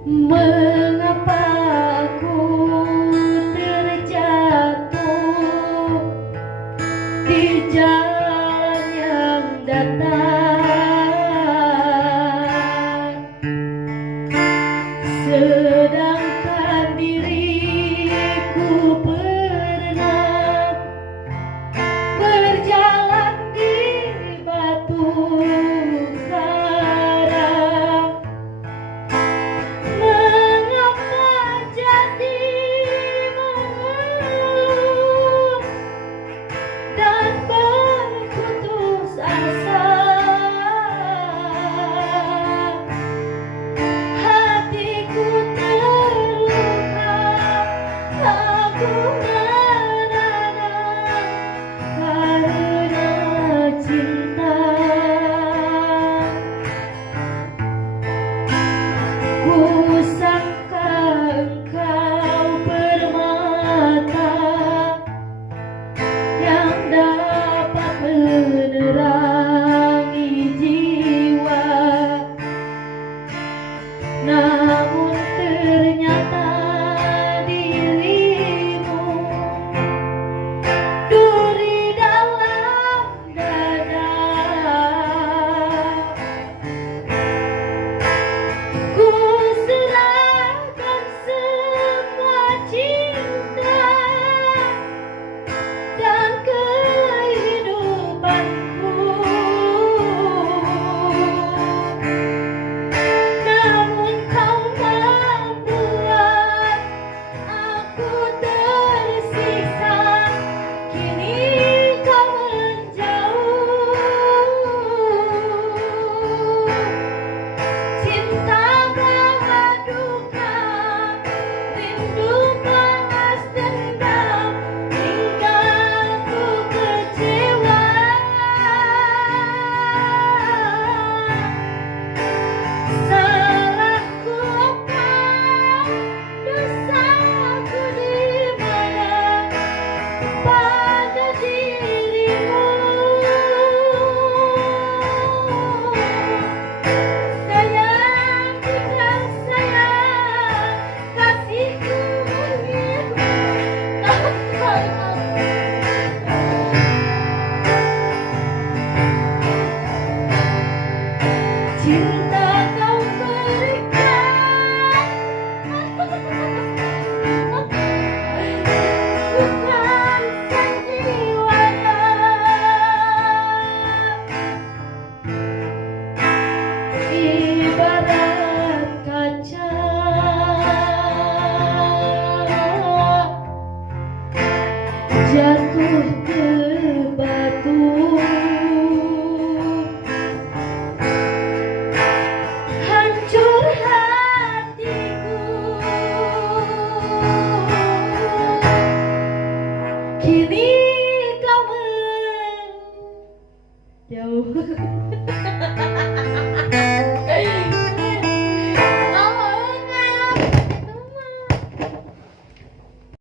Mengapa aku terjatuh di jalan yang datar, sedangkan diriku pernah berjalan di batu karang. Mengapa jadi mengeluh dan berputus asa? Hatiku terluka, aku menangis karena cinta. Ku sangka engkau permata yang dapat menerangi jiwa, namun ternyata dirimu duri dalam dada. Ku serahkan semua cinta dan kehidupanku, namun kau membuat aku tersiksa. Kini kau menjauh, cinta bawa duka, rindu balas dendam, hingga ku kecewa. Salahku apa, dosaku di mana pada dirimu? Sayang, jika sayang, kasihku cinta kau berikan bukan sandiwara, ibarat kaca jatuh ke batu, hancur hatiku. Kini kau menjauh.